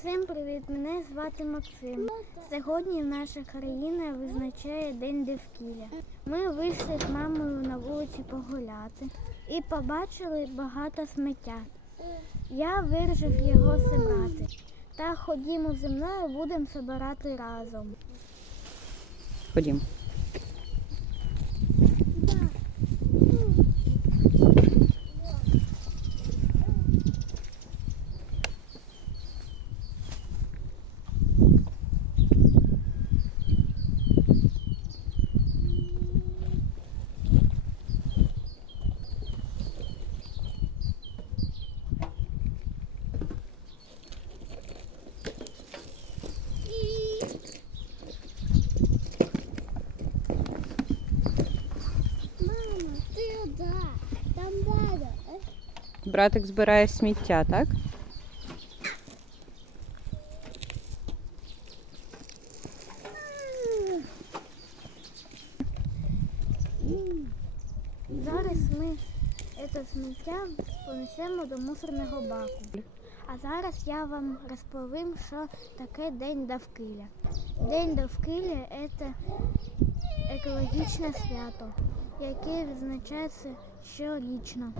Всім привіт! Мене звати Максим. Сьогодні наша країна визначає День довкілля. Ми вийшли з мамою на вулиці погуляти і побачили багато сміття. Я вирішив його зібрати. Та ходімо зі мною, будемо збирати разом. Ходім. Братик збирає сміття, так? Зараз ми це сміття понесемо до мусорного баку. А зараз я вам розповім, що таке День довкілля. День довкілля це екологічне свято, яке відзначається щорічно.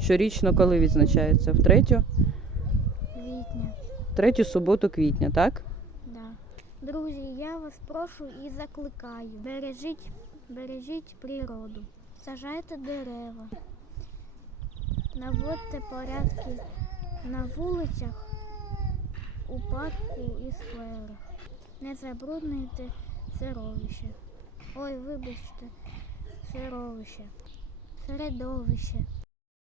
Щорічно коли відзначається? В третю? Квітня. Третю суботу квітня, так? Да. Друзі, я вас прошу і закликаю. Бережіть, бережіть природу, сажайте дерева, наводьте порядки на вулицях, у парку і скверах. Не забруднюйте серовище. Ой, вибачте, серовище, середовище.